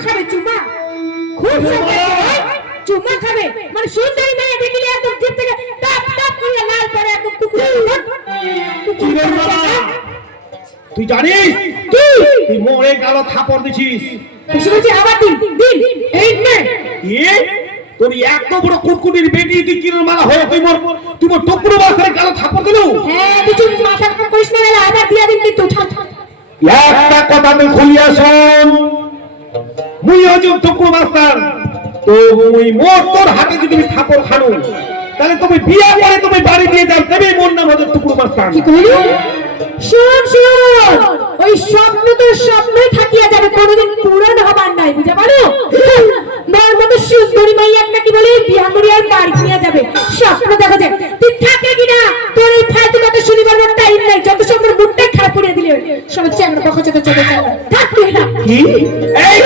খাবে চুমা খুব চুমা খাবে মানে সুন্দরী মেয়ে দেখলে একদম জিভ থেকে টপ টপ করে লাল পড়ে একদম কুকুরের মতো তুই জানিস কি তুই মোরে গালো থাপড় দিছিস এসে বলছি আবার দিন দিন এই নে এ তুমি এত বড় কুকুরের বেটি তুই কিরণ মালা হয়ে তুই মোর টুকরো মাথায় গালো থাপড় দিলু হ্যাঁ কিছু মাথা খারাপ করিস না রে আবার দিয়া দিন কিন্তু একটা কথা তুই খুলিয়া শোন মুই হজুর টুকরো মাস্টার তো মুই মোর তোর হাতে যদি তুমি থাপড় খানো তাহলে তুমি বিয়া করে তুমি বাড়ি দিয়ে যাও তবেই মোর নাম হজুর টুকরো মাস্টার কি কইলি শুন শুন ওই স্বপ্ন তো স্বপ্নই থাকিয়া যাবে কোনোদিন পূরণ হবার নাই বুঝা পারো মোর মতো সুন্দরী মাইয়া নাকি বলে বিয়া করে আর বাড়ি নিয়ে যাবে স্বপ্ন দেখা যায় তুই থাকে কিনা তোর এই ফালতু কথা শুনিবার মত টাইম নাই যত সম্পর্ক মুখটা খারাপ করে দিলে সব চ্যাংড়া পক্ষ থেকে চলে যাবে থাক তুই না কি এই